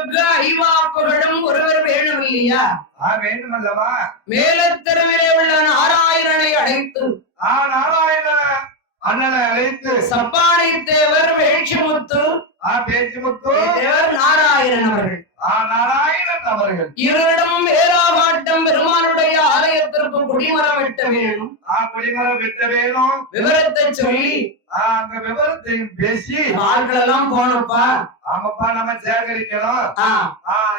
தெய்வத்துக்கு ஐவாப்புகளும் ஒருவர் வேணும் இல்லையா? வேண்டும் அல்லவா? மேலத்தெருவிலே உள்ள நாராயணனை அழைத்து நாராயண அண்ணனை அழைத்து சப்பானை தேவர் வேட்சிமுத்து பேச்சுமுத்து தேவர் நாராயணன் அவர்கள் நாராயணன் அவர்கள் இருவரிடமும் வேளாகாட்டம் பெருமானுடைய ஆலயத்திற்கு குடிமரம் வெட்ட வேணும். குடிமரம் வெட்ட வேணும் விவரத்தை சொல்லி அந்த விவரத்தையும் பேசி ஆட்கள் எல்லாம் போனப்பா. ஆமாப்பா நம்ம சேகரிக்கணும்.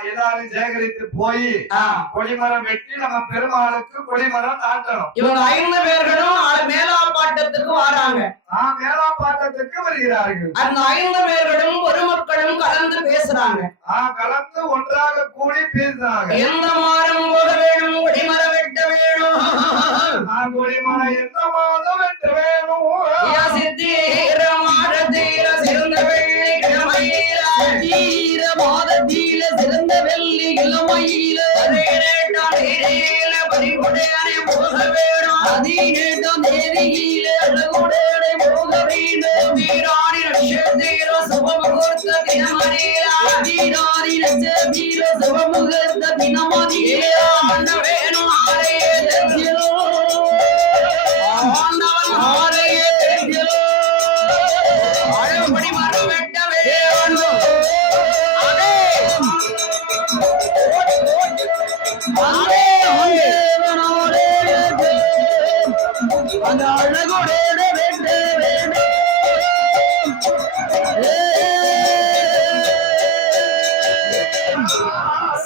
எல்லாரும் சேகரித்து போய் கொடிமரம் வெட்டி நம்ம பெருமாளுக்கு கொடிமரம் நாட்டணும். இவங்க 5 பேர்களும் மேலாப்பாட்டத்துக்கு வராங்க. மேலாப்பாட்டத்துக்கு வருகிறார்கள். அந்த 5 பேர்களும் பொதுமக்களும் கலந்து பேசுறாங்க. கலந்து ஒன்றாக கூடி பேசுறாங்க. எந்த மாதம் போக வேணும் கொடிமரம் வெட்ட வேணும். கொடிமரம் எந்த மாதம் வெட்ட வேணும். சித்தீர மாதத்தீர சிறந்த வெள்ளி கிழமையில தீர மாதத்தீர சிறந்த வெள்ளி கிழமையில பறிகொடையானை போக வேணும். 18ஆம் தேதியில அழகுடையானை போக வேண்டும். வீராணி நட்சத்திர சுபமுகூர்த்த தினமதியில வீராணி நட்சத்திர சுபமுகூர்த்த தினமதியில ஆண்ட வேணும். ஆலய தெற்கிலோ ஆண்டவன் ஆலய தெற்கிலோ அழகுபடி மரம் வெட்ட வேணும். அந்த அழகுடைய வெட்ட வேண்டும்.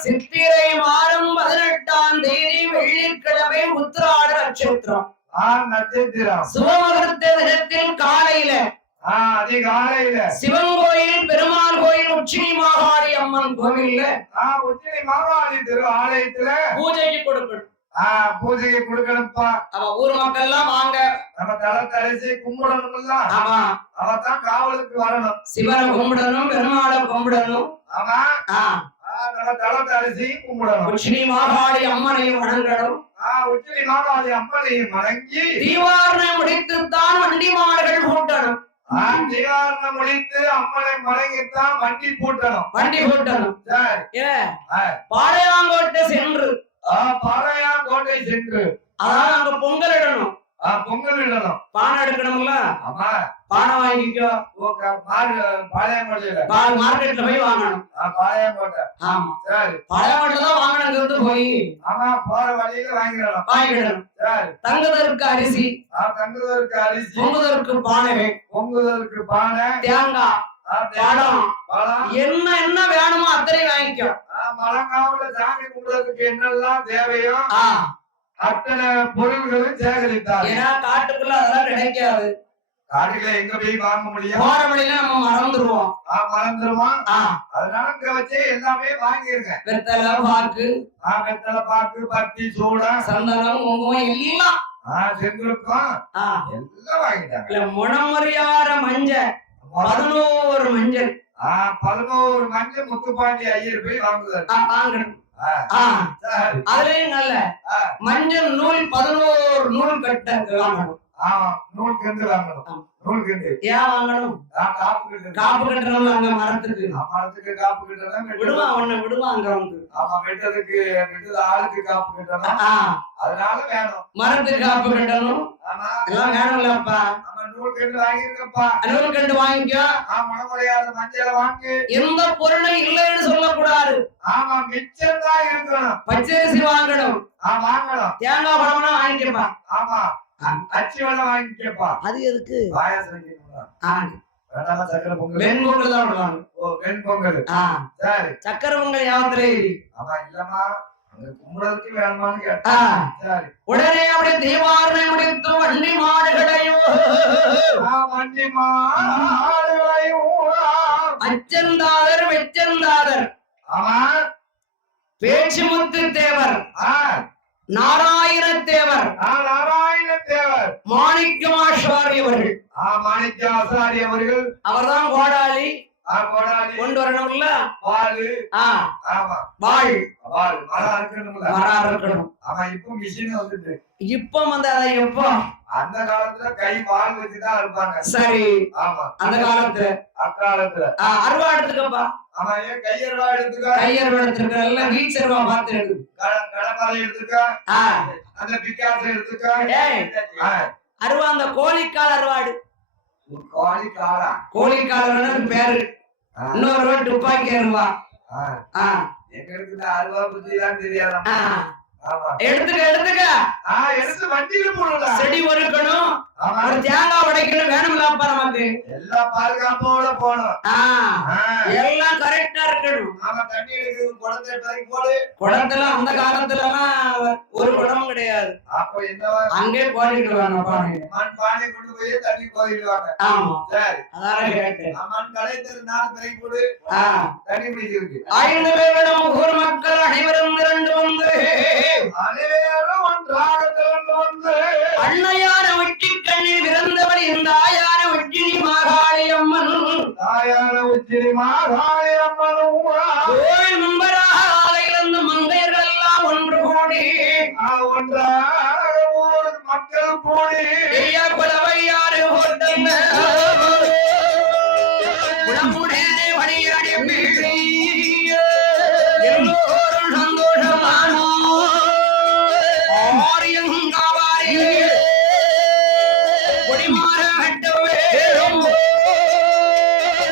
சித்திரை மாதம் 18ஆம் தேதி வெள்ளிக்கிழமை உத்திராட நட்சத்திரம். சுபமுகூர்த்த தினத்தில் காலையில அதிகாலையில சிவன் கோயில் பெருமாள் கோயில் உச்சினி மாகாளி அம்மன் கோவில்ல உச்சினி மாகாளி திரு ஆலயத்துல பூஜைக்கு கொடுக்கணும். பூஜைக்கு கொடுக்கணும்ப்பா. ஊர் மக்கள் எல்லாம் வாங்க. நம்ம தலத்தரிசி கும்பிடணும். ஆமா, அவதான் காவலுக்கு வரணும். சிவனை கும்பிடணும், பெருமாளை கும்பிடணும். ஆமா, நம்ம தலத்தரிசி கும்பிடணும். உச்சினி மாகாளி அம்மனையும் வணங்கணும். உச்சினி மாகாளி அம்மனையும் வணங்கி தீவாரணை முடித்துத்தான் வண்டிமார்கள் கூட்டணும். தீவாரணம் முடித்து அம்மனை வணங்கித்தான் வண்டி பூட்டணும். பாளையாங்கோட்டை சென்று பாளையாங்கோட்டை சென்று அதான் அங்க பொங்கல் இடணும். பொங்கல் இடணும். பானை எடுக்கணும்ல. ஆமா, பானை வாங்கிக்கோ. பாளையங்கோட்டையில மார்க்கெட்ல போய் வாங்கணும். பாளையங்கோட்டை. ஆமா, சரி. பாளையங்கோட்டை தான் வாங்கணுங்கிறது போய் ஆமா போற வழியில வாங்கிடணும். சரி. தங்குதற்கு அரிசி, தங்குதற்கு அரிசி, பொங்குதற்கு பானை, பொங்குதற்கு பானை, தேங்காய், பழம், என்ன வேணுமோ அத்தனை வாங்கிக்கோ. மலங்காவுல சாமி கும்பிடுறதுக்கு என்னெல்லாம் தேவையோ அத்தனை பொருள்களும் சேகரித்தார். ஏன்னா காட்டுக்குள்ள அதெல்லாம் கிடைக்காது. காட்டுல எங்க போய் வாங்க முடியும்? போற வழியில நம்ம மறந்துருவோம். அதனால இங்க வச்சு எல்லாமே வாங்கிருங்க. வெத்தலை பாக்கு, வெத்தலை பாக்கு, பத்தி, சூடம், சந்தனம், குங்குமம் எல்லாம் செஞ்சிருக்கோம். எல்லாம் வாங்கிட்டாங்க. முனமுறையார மஞ்சள் 11 மஞ்சள் 11 மஞ்சள் முத்துப்பாண்டி ஐயர் போய் வாங்கணும். அதுலயும் நல்ல மஞ்சள் நூல் 11 நூல் கட்ட வாங்கணும். நூல் கண்டு வாங்கணும். நூல் கண்டு ஏன் வாங்கணும்? காப்பு கட்டுறோம் அங்க மரத்துக்கு. காப்பு கட்டணும். விடுவான் அங்க வந்து. வெட்டதுக்கு ஆளுக்கு காப்பு கட்டணும். அதனால வேணும். மரத்துக்கு காப்பு கட்டணும். எல்லாம் வேணும்லப்பா. நூல் கண்டு வாங்கிருக்கப்பா. நூல் கண்டு வாங்கிக்கோ. முறையாத மஞ்சளை வாங்கி எந்த பொருளும் இல்லைன்னு சொல்லக்கூடாது. ஆமா, மிச்சம் தான் இருக்கணும். பச்சரிசி வாங்கணும். வாங்கணும். தேங்காய் பழம்னா வாங்கிக்கப்பா. ஆமா, அச்சி வெள்ளம் வாங்கிக்கப்பா. அது எதுக்கு? பாயாசம் சக்கரை பொங்கல், வெண்பொங்கல் தான் விடுவாங்க. வெண்பொங்கல். சரி, சக்கரை பொங்கல் யாத்திரை. ஆமா, இல்லம்மா கும்பிடுறதுக்கு வேணுமான்னு கேட்டா. சரி, உடனே அப்படி தீவாரணை முடித்து வண்டி மாடுகளையும் அச்சந்தாதர் வெச்சந்தாதர், ஆமா, பேச்சுமுத்து தேவர், நாராயண தேவர், மாணிக்கமாசாரி அவர்கள். மாணிக்கமாசாரி அவர்கள் அவர்தான் கோடாளி. கொண்டு வரணும்ல. பாலு. ஆமா வாழ் பால் மரம் இருக்கணும்ல. மரம் இருக்கணும். ஆமா இப்போ மிஷின் வந்துட்டு. இப்ப வந்து அதை எப்போ அந்த காலத்துல கை வால் வச்சுதான் இருப்பாங்க. சரி. ஆமா அந்த காலத்துல அக்காலத்துல அருவா எடுத்துக்கப்பா. ஆமா ஏன் கையருவா எடுத்துக்க. கையருவா எடுத்துக்க. எல்லாம் வீச்சு அருவா பார்த்து எடுத்து. கடப்பாறை எடுத்துக்க. அந்த பிக்காசு எடுத்துக்க. அருவா அந்த கோழிக்கால் அருவாடு. கோழிக்காலா? கோழிக்கால் பேரு. இன்னொரு துப்பாக்கி அருவா. எங்களுக்கு அருவா பத்தி தான் தெரியாதா? எடுத்துக்க எடுத்துக்க. எடுத்து வண்டியில போடணும். செடி ஒருக்கணும். ஒரு தேங்காய் உடைக்கணும். வேணும்லாப்பா நமக்கு. எல்லாம் பாதுகாப்போட போகணும். எல்லாம் கரெக்டா இருக்கணும். ஆமா தண்ணி எடுக்கிறது குடத்தை தண்ணி போடு. குடத்துல அந்த காலத்துல ஒரு குடமும் கிடையாது. அப்ப என்ன அங்கே போடிடுவாங்க. மண் பானை கொண்டு போய் தண்ணி போயிடுவாங்க. ஆமா சரி அதான் கேட்டேன். மண் கலைத்தது 4 பிறகு போடு. தண்ணி பிடிச்சிருக்கு. 5 பேரிடம் ஊர் மக்கள் அனைவரும் திரண்டு வந்து அனைவரும் ஒன்றாக திரண்டு வந்து அன்னையான வெற்றி கண்ணில் பிறந்தவள் இந்த தாயான வெற்றினி மாகாளி அம்மன். தாயான வெற்றினி மாகாளி அம்மனும் கோயில் முன்பராக ஆலையிலிருந்து மங்கையர்கள் எல்லாம் ஒன்று கூடி ஒன்றாக ஊர் மக்கள் கூடி குலவையாறு ஓட்டங்க குளமுடனே வழியடி எல்லோரும் சந்தோஷமானோ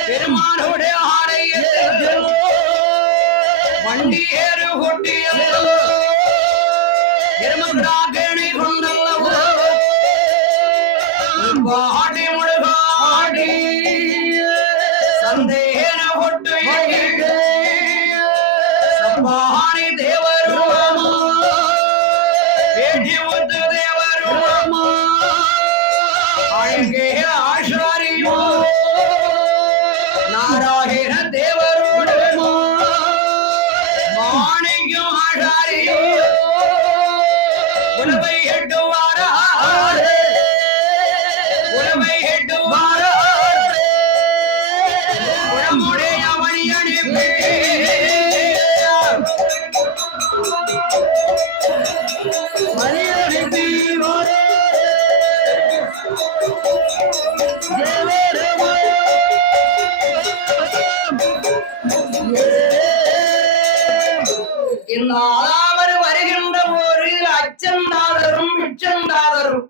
பெருமானுடைய ஆலய வண்டி ஏறு கொட்டிய எருமராகணி கொண்டல்லவோ பாடி முழுகாடி சந்தேன கொட்டு சம்பாணி தேவருமா பேட்டி ஒத்து தேவருமா அழகே ஆசாரியோ நாராயண தேவரோடு மாணிக்கம் ஆசாரியோ உலவை எட்டுவாரா உலவை எட்டுவாரா உடம்புடைய மணி அனுப்பி மணி அனுப்பி அவர் வருகின்ற போரில் அச்சந்தாதரும் மிச்சந்தாதரும்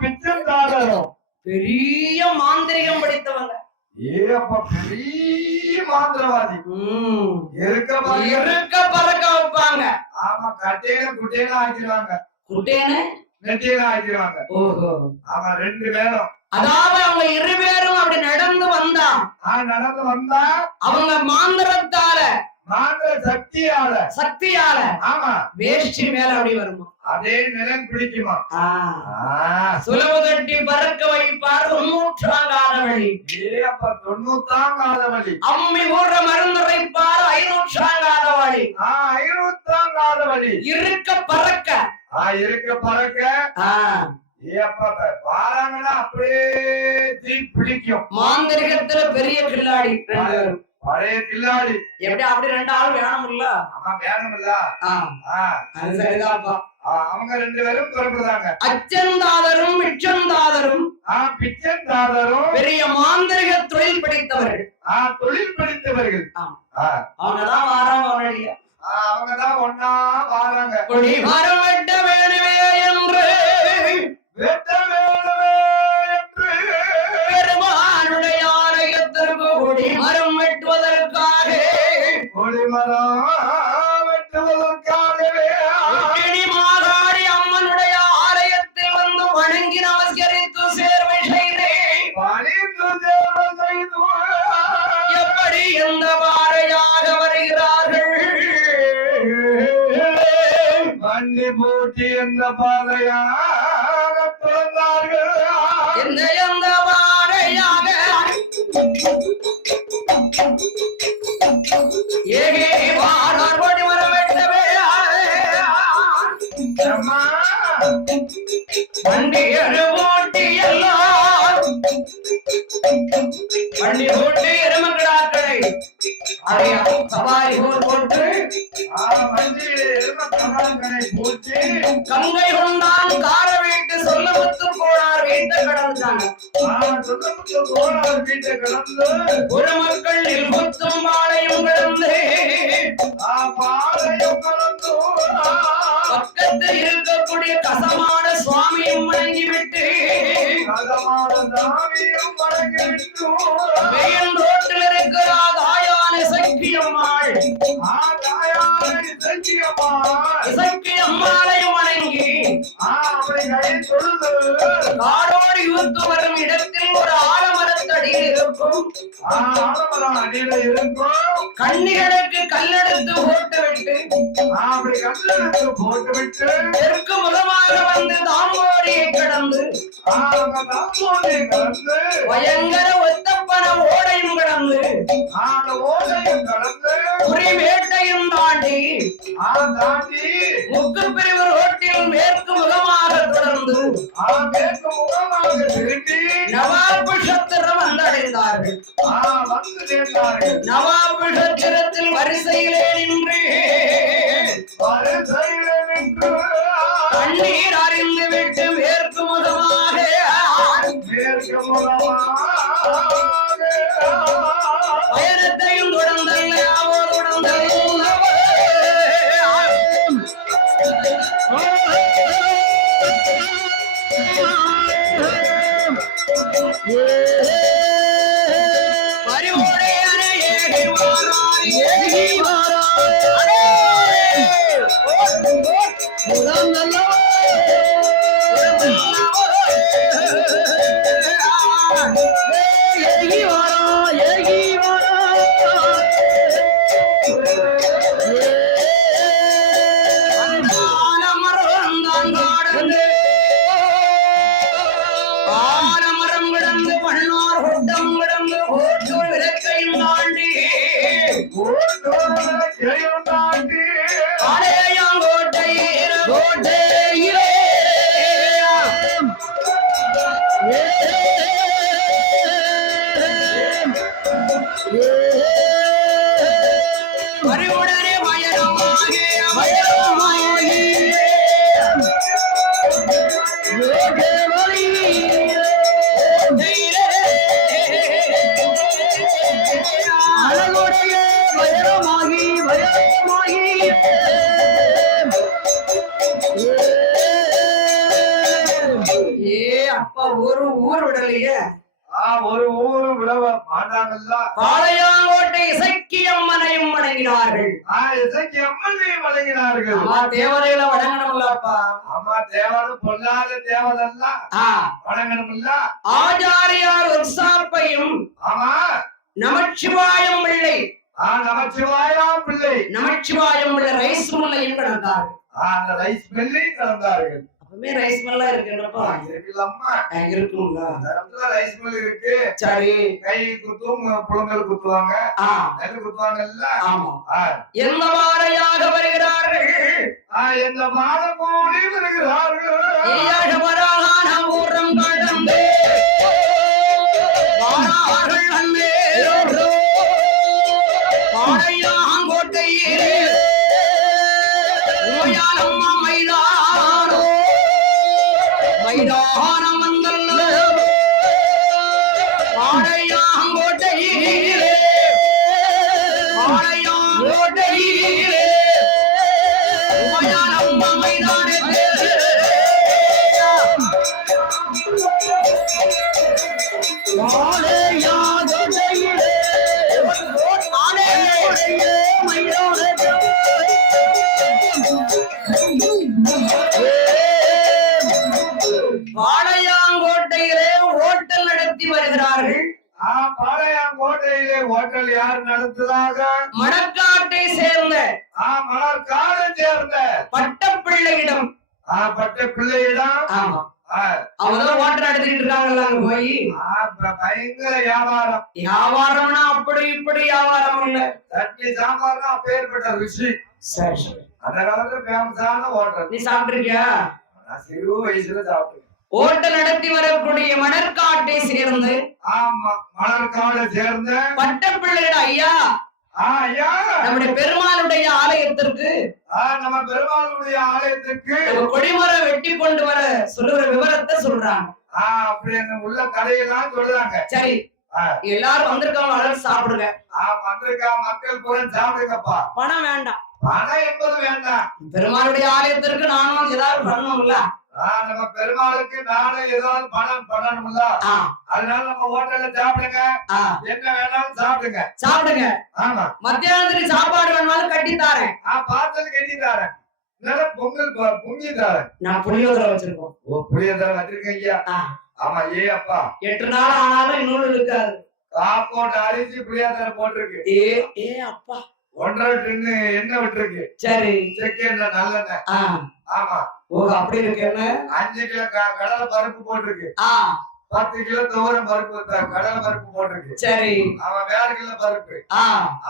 பிச்சந்தாதரும் பெரிய மாந்திரிகம் படித்தவங்க. பெரிய மாந்திரவாதி. இருக்க பறக்க வைப்பாங்க. ஆமா கட்டையில குட்டையில ஆக்கிடுவாங்க. குட்டையில நெட்டையில ஆக்கிடுவாங்க. ஓஹோ ஆமா 2 பேரும். அதாவது அவங்க 2 பேரும் அப்படி நடந்து வந்தா அவங்க மாந்திரத்தால மாந்திர சக்தியால ஆமா வேஷ்டி மேல அப்படி வருமா அதே நிலம் பிடிக்குமா. சுலவு தட்டி பறக்க வைப்பார் 90ஆங்காத வழி. 90ஆங்காத வழி. அம்மி ஊற மருந்துரைப்பார் 500ஆங்காத வழி. 500ஆங்காத வழி. இருக்க பறக்க பாராங்கன்னா அப்படியே தீ பிடிக்கும். மாந்திரிகத்துல பெரிய கில்லாடி பழைய கில்லாடி. எப்படி அப்படி 2 ஆள் வேணும்ல. வேணும்ல. அது சரிதான்ப்பா. அவங்க 2 பேரும் புறப்படுறாங்க. அச்சந்தாதரும் மிச்சந்தாதரும் பிச்சந்தாதரும் பெரிய மாந்திரிக தொழில் படித்தவர்கள். அவங்கதான் வாராங்க. அவங்கதான் ஒன்னா வாராங்க. கொடி மரம் வெட்ட வேணுமே என்று பெருமானுடைய ஆலயத்திற்கு கொடி மரம் வெட்டுவதற்காக மாகாடி அம்மனுடைய ஆலயத்தில் வந்து வணங்கி நமஸ்கரித்து சேர்வை செய்தேன். எப்படி எந்த பாறையாக வருகிறார்கள். வண்டி போட்டி எந்த பாதையாக பிறந்தார்கள். எந்த பாறையாக ஏகே வாரார் கொடி மரம் வெட்டவே வண்டி போட்டி எல்லாம் வண்டி போட்டி எருமக்கடாக்கள் அடைய சவாரி போல் போட்டு மஞ்சள் எரும கடாங்கனை போட்டு கங்கை கொண்டான் கார வீட்டு சொல்லமுத்து போனார் வீட்டை கடந்தாங்க சொல்லமுத்து போனார் வீட்டை கடந்து ஒரு மக்கள் நில்புத்தும் பாளையம் கடந்து பாளையம் கடந்து பக்கத்தில் இருக்கக்கூடிய கசமான சுவாமியும் வணங்கிவிட்டு மெயின் ரோட்டில் இருக்கிற தாயான இசக்கியம்மாள் இசக்கியம்மாளையும் வணங்கி காடோடு யூத்து வரும் இடத்தில் ஒரு ஆலமரத்தடியில் இருக்கும் கண்ணிகளுக்கு கல்லெடுத்து போட்டுவிட்டு தெற்கு முகமாக வந்து தாம்போரியை கடந்து பயங்கர ஒத்தப்பன ஓடையும் கடந்து குறி வேட்டையும் தாண்டி முக்கு பிரிவு ரோட்டில் மேற்கு முகமாக தொடர்ந்து நவாபு சத்திரம் வந்தடைந்தார்கள். நவாபு சத்திரத்தில் வரிசையிலே நின்று கண்ணீர் அறிந்து விட்டு மேற்கு முகமாக பயணத்தையும் தொடர்ந்தல்ல ஒரு ஊரு விடவ மாட்டாங்கல்ல. பாளையாங்கோட்டை இசக்கியம்மனையும் வணங்கினார்கள். இசக்கியம்மனையும் வணங்கினார்கள். அம்மா தேவதையில வணங்கணும்லப்பா. அம்மா தேவதை பொல்லாத தேவதெல்லாம் வணங்கணும்ல. ஆச்சாரியார் உற்சாப்பையும் ஆமா நமச்சிவாயம் பிள்ளை நமச்சிவாயம் பிள்ளை நமச்சிவாயம் பிள்ளை ரைஸ் மில்லையும் கடந்தார்கள். அந்த ரைஸ் மில்லையும் கடந்தார்கள். ரைஸ் மில்லா இருக்குன்றப்பா இருக்குல்லம்மா இருக்கும்ல. ரைஸ் மில் இருக்கு. சரி கை குத்தும் புலங்கள் குத்துவாங்க நெல் குத்துவாங்கல்ல. எந்த மாறையாக வருகிறார்கள் எந்த மாத போலி வருகிறார்கள். ஊரம் கடந்து பாளையாங்கோட்டையே அம்மா மைதானோ மைதானம் வந்தல்ல பாளையாங்கோட்டையிலே பாளையாங்கோட்டையிலே அம்மா மைதானத்திலே பாளையாங்கோட்டையிலே ஹோட்டல் நடத்தி வருகிறார்கள். பாளையாங்கோட்டையிலே ஹோட்டல் யார் நடத்துறாங்க? மணக்காட்டை சேர்ந்த மணக்காடை சேர்ந்த பட்டப்பிள்ளையிடம் பட்டப்பிள்ளையிடம் அவங்கதான் ஹோட்டல் நடத்திட்டு இருக்காங்கல்ல. அங்க போய் பயங்கர வியாபாரம். வியாபாரம்னா அப்படி இப்படி வியாபாரம் இல்ல. சட்னி சாம்பார் தான் அப்பேற்பட்ட ருசி. சரி அந்த காலத்துல ஃபேமஸான ஹோட்டல். நீ சாப்பிட்டிருக்கியா? நான் சிறு வயசுல சாப்பிட்டேன். ஹோட்டல் நடத்தி வரக்கூடிய மணற்காட்டை சேர்ந்து மணற்காடை சேர்ந்த பட்டப்பிள்ளையிட ஐயா ஐயா நம்முடைய பெருமாளுடைய ஆலயத்திற்கு நம்ம பெருமாளுடைய ஆலயத்துக்கு கொடிமரம் வெட்டி கொண்டு வர சொல்லுற விவரத்தை சொல்றாங்க. அப்படி அந்த உள்ள கதையெல்லாம் சொல்றாங்க. சரி, எல்லாரும் வந்திருக்கவங்க அளவு சாப்பிடுங்க. வந்திருக்கா மக்கள் பூரா சாப்பிடுங்கப்பா. பணம் வேண்டாம், பணம் என்பது வேண்டாம். பெருமாளுடைய ஆலயத்திற்கு நானும் ஏதாவது பண்ணணும்ல. நம்ம பெருமாளுக்கு நானும் ஏதாவது பணம் பண்ணணும்ல. அதனால நம்ம ஹோட்டல்ல சாப்பிடுங்க, என்ன வேணாலும் சாப்பிடுங்க சாப்பிடுங்க. ஆமா, மத்தியானத்துக்கு சாப்பாடு வேணாலும் கட்டி தாரேன். பார்த்தது கட்டி தாரேன். பொங்கல் பொங்கி தாரேன். நான் புளியோதரை வச்சிருக்கோம். புளியோதரை வச்சிருக்கேன் ஐயா. ஆமா, அப்பா 8 நாள் ஆனாலும் இன்னொரு இருக்காது. காப்போட்டு அரிசி புளியோதரை போட்டிருக்கு. அப்பா 1.5 டின்னு எண்ணெய் விட்டுருக்கு. சரி, செக்கெண்ணெய் நல்லெண்ணெய். ஆமா, அப்படி இருக்கு. 5 கிலோ கடலை பருப்பு போட்டிருக்கு. 10 கிலோ துவரம் பருப்பு கடலை பருப்பு போட்டிருக்கு. சரி, அவன் வேற கிலோ பருப்பு.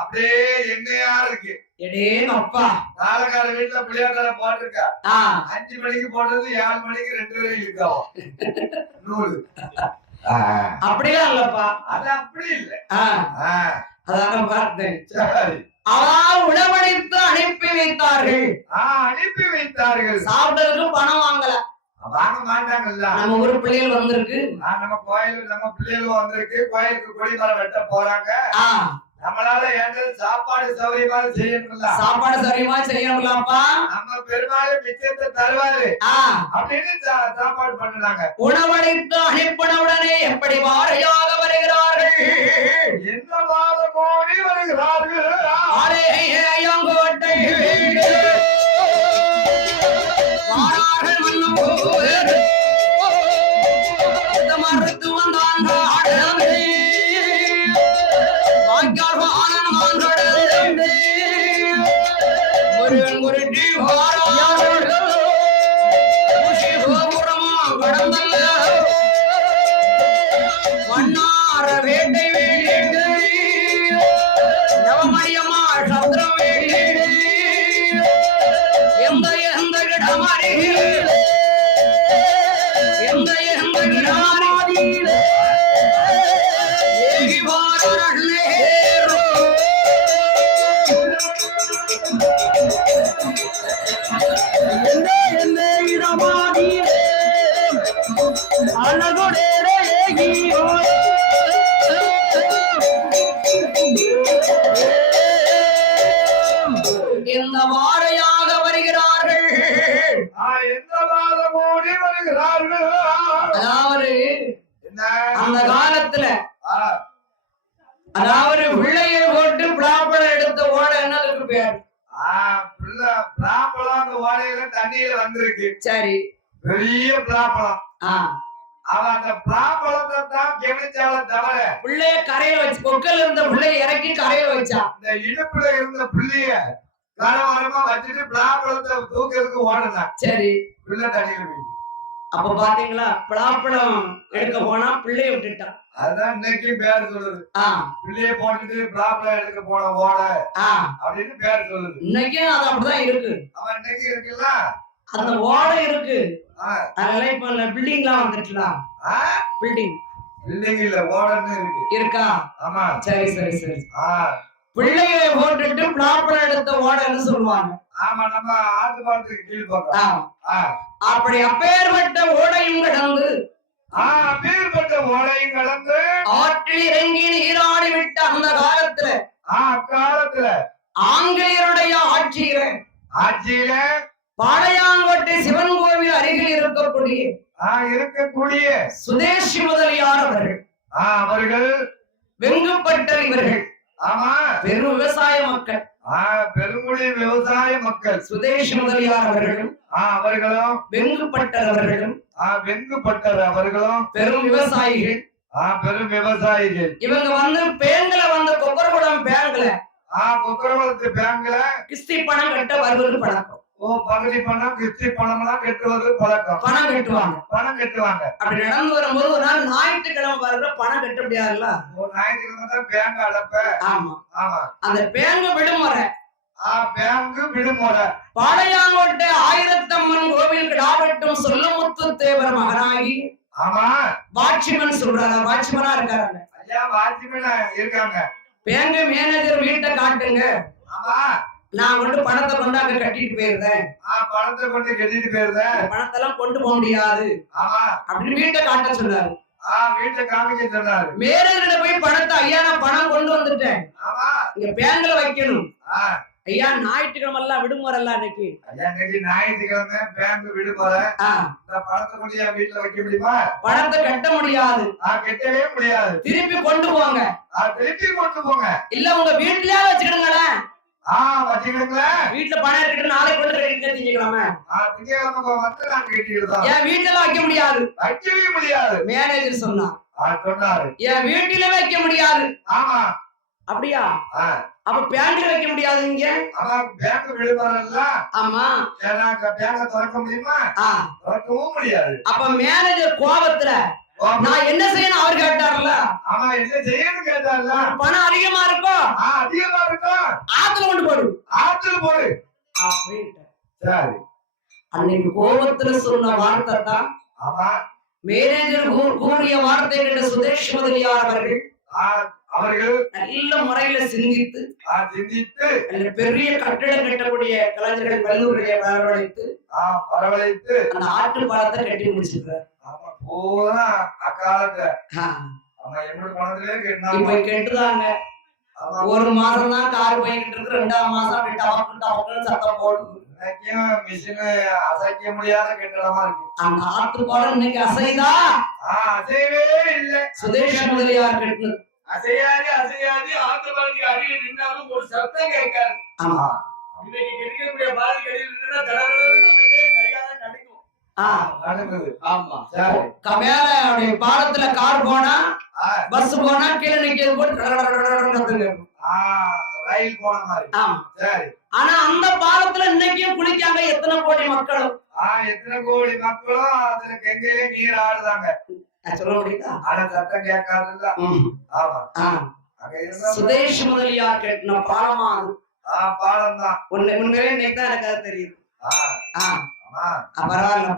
அப்படியே எண்ணெயா இருக்கு. அப்பா நாளக்கார வீட்டுல புளியோதரை போட்டிருக்கா. 5 மணிக்கு போட்டது 7 மணிக்கு 2 வரைக்கும் இருக்காவும் நூறு. அப்படிலாம் இல்லப்பா, அது அப்படி இல்ல. அதான் பார்த்தேன். சரி, உணவளித்து அனுப்பி வைத்தார்கள். அனுப்பி வைத்தார்கள். சாப்பிட்டதுக்கு பணம் வாங்கல, வாங்க மாட்டாங்கல்ல. நம்ம ஊரு பிள்ளைகள் வந்திருக்கு. நம்ம கோயிலுக்கு நம்ம பிள்ளைகளும் வந்திருக்கு. கோயிலுக்கு கொடிமரம் வெட்ட போறாங்க. நம்மளால ஏண்டது சாப்பாடு சௌரியமா செய்யணும்ல. சாப்பாடு சௌரியமா செய்யணும்லப்பா. நம்ம பெருமாள் மிச்சத்தை தருவாரு அப்படின்னு சாப்பாடு பண்ணுனாங்க. உணவளித்து அனுப்பின உடனே எப்படி வாரையாக வருகிறார்கள், என்ன வார கோடி வருகிறார்கள். ஆலயங்கோட்டை வீடு வாரார்கள் மன்னும் மறுத்து வந்தான் வண்ணார வேட்டை வீடு நவமணியம்மா சந்திரம் வீடு எந்த எந்த இடமறியில் எந்த எந்த இடமறியில் ஏகி வாரே இந்த வாரையாக வருகிறார்கள். எந்த வாரமோடி வருகிறார்கள். அதாவது அந்த காலத்துல அதாவது பிள்ளையை போட்டு பிளாப்பழம் எடுத்த ஓடை என்னதுக்கு பேர்? பிளாப்பழம் ஓடையில தண்ணியில வந்திருக்கு. சரி, பெரிய பிளாப்பழம். அவன் அந்த பிளாப்பழத்தை தான் கவனிச்சால தவிர பிள்ளைய கரையில வச்சு கொக்கல் இருந்த பிள்ளைய இறக்கி கரையில வச்சான். இந்த இடுப்புல இருந்த பிள்ளைய கரவாரமா வச்சுட்டு பிளாப்பழத்தை தூக்கிறதுக்கு ஓடுனான். சரி, பிள்ளை தண்ணியில போயிட்டு. அப்ப பாத்தீங்களா, பிளாப்பழம் எடுக்க போனா பிள்ளைய விட்டுட்டான். அதுதான் இன்னைக்கு பேர் சொல்லுது. பிள்ளைய போட்டுட்டு பிளாப்பழம் எடுக்க போன ஓட அப்படின்னு பேர் சொல்லுது. இன்னைக்கும் அது அப்படிதான் இருக்கு. அவன் இன்னைக்கு இருக்குல்ல, அந்த ஓடை இருக்கு. அதெல்லாம் இப்ப பில்டிங்லாம் வந்துட்டுலாம். பில்டிங் இல்ல ஓடன்னு இருக்கா? ஆமா, சரி சரி சரி. பிள்ளைகளை போட்டுட்டு பிளாப்பழம் எடுத்த ஓடன்னு சொல்லுவாங்க. ஆமா, நம்ம ஆத்து பாலத்துக்கு கீழ் பக்கம். அப்படி அப்பேற்பட்ட ஓடையும் கடந்து அப்பேற்பட்ட ஓடையும் கடந்து ஆற்றில் இறங்கி நீராடி விட்ட அந்த காலத்துல காலத்துல ஆங்கிலேயருடைய ஆட்சியில பாளையாங்கோட்டை சிவன் கோவில் அருகில் இருக்கக்கூடிய சுதேசி முதலியார் அவர்கள் வெங்குப்பட்டர் இவர்கள். ஆமா, பெரும் விவசாய மக்கள், பெருங்குடி விவசாய மக்கள். சுதேசி முதலியார் அவர்களும் வெங்குப்பட்டர் அவர்களும் பெரும் விவசாயிகள். பெரும் விவசாயிகள். இவங்க வந்து பேங்க்ல வந்து கொக்கரகுளம் பேங்க்ல கொக்கரகுளத்து பேங்க்ல கிஸ்தி பணம் கட்ட வருவது பழக்கம். பகுதி பணம் கிஸ்தி பணம் எல்லாம் கட்டுவது பழக்கம். பணம் கட்டுவாங்க. அப்படி நடந்து வரும்போது ஒரு நாள் ஞாயிற்றுக்கிழமை வர்ற பணம் கட்ட முடியாதுல்ல. ஞாயிற்றுக்கிழமை தான் பேங்க் அடைப்ப. ஆமா ஆமா, அந்த பேங்க் விடுமுறை. பாளையாங்கோட்டை ஆயிரத்தம்மன் கோவில் கிடாவட்டும் சொல்லமுத்து தேவர் மகனாகி ஆமா வாட்சிமன் சொல்றாங்க. வாட்சிமனா இருக்காங்க. ஐயா, வாட்சிமன் இருக்காங்க. பேங்க் மேனேஜர் வீட்டை காட்டுங்க, ஆமா நான் கொண்டு பணத்தை கொண்டு அங்க கட்டிட்டு போயிருந்தேன். பணத்தை கொண்டு கட்டிட்டு போயிருந்தேன். பணத்தை எல்லாம் கொண்டு போக முடியாது ஆமா அப்படின்னு வீட்டை காட்ட சொன்னாரு. வீட்டை காமிக்க சொன்னாரு. மேனேஜர்கிட்ட போய் பணத்தை, ஐயா நான் பணம் கொண்டு வந்துட்டேன், ஆமா இங்க பேங்க்ல வைக்கணும். ஐயா ஞாயிற்றுக்கிழமை எல்லாம் விடுமுறை எல்லாம் இன்னைக்கு. ஐயா இன்னைக்கு ஞாயிற்றுக்கிழமை பேங்க் விடுமுறை. இந்த பணத்தை கொண்டு என் வீட்டுல வைக்க முடியுமா? பணத்தை கட்ட முடியாது. கட்டவே முடியாது. திருப்பி கொண்டு போங்க. திருப்பி கொண்டு போங்க. இல்ல உங்க வீட்லயே வச்சுக்கிடுங்களேன். வச்சுக்கிடுங்களேன். வீட்டுல பணம் இருக்கட்டும், நாளைக்கு கொண்டு கட்டிட்டு திங்கக்கிழமை. திங்கக்கிழமை வந்து நாங்க கட்டிக்கிடுதோம். என் வீட்டுல வைக்க முடியாது. வைக்கவே முடியாது. மேனேஜர் சொன்னார். சொன்னாரு என் வீட்டில வைக்க முடியாது. ஆமா அப்படியா? அப்ப பேங்க்ல வைக்க முடியாது. இங்க பேங்க் விடுவாரல்ல. ஆமா பேங்க திறக்க முடியுமா? திறக்கவும் முடியாது. அப்ப மேனேஜர் கோபத்துல நான் என்ன செய்யணும் அவர் கேட்டார்ல. ஆமா என்ன செய்யணும் கேட்டார்ல. பணம் அதிகமா இருக்கும். அதிகமா இருக்கும். ஆத்துல கொண்டு போடு. ஆத்துல போடு. சரி. அன்னைக்கு கோபத்துல சொன்ன வார்த்தை தான். ஆமா மேனேஜர் கூறிய வார்த்தை என்ற சுதேஷ் முதலியார் அவர்கள் நல்ல முறையில சிந்தித்து பெரிய கட்டிடம் கட்டக்கூடிய கலைஞர்கள் கல்லூரியை வரவழைத்து அந்த ஆட்டு பாலத்தை கட்டி முடிச்சிருக்காரு. அக்காலத்துல இப்ப கெட்டுதாங்க. ஒரு மாசம் தான் கார் போய்கிட்டு இருக்கு, 2ஆம் மாசம் அப்படி டவக்கு சத்தம் போடுது. அசைக்க முடியாத கட்டிடமா இருக்கு. அந்த ஆட்டு பாலம் இன்னைக்கு அசைதா? அசையவே இல்லை. சுதேஷ் முதலியார் கட்டினது. அசையாது ஆத்து பாலத்துக்கு அடியில் நின்றாலும் ஒரு சத்தம் கேட்காது. ஆமா இன்னைக்கு கிடைக்கக்கூடிய பாலத்துக்கு அடியில் நின்னா நமக்கே கைகாலம் நடுங்கும். பாலத்துல கார் போனா, பஸ் போனா கீழே நிக்கிறது போட்டு ரயில் போன மாதிரி. ஆனா அந்த பாலத்துல இன்னைக்கும் குளிக்காங்க எத்தனை கோடி மக்களும். எத்தனை கோடி மக்களும் அதுல கங்கையிலே நீர் ஆடுதாங்க. சொல்ல முடியுதா? ஆனா சத்தம் கேட்காதுல்ல. சுதேஷ் முதலியார் கட்டின பாலமா அது. பாலம் தான். உண்மையிலே இன்னைக்கு தான் எனக்கு அது தெரியுது. பரவாயில்ல.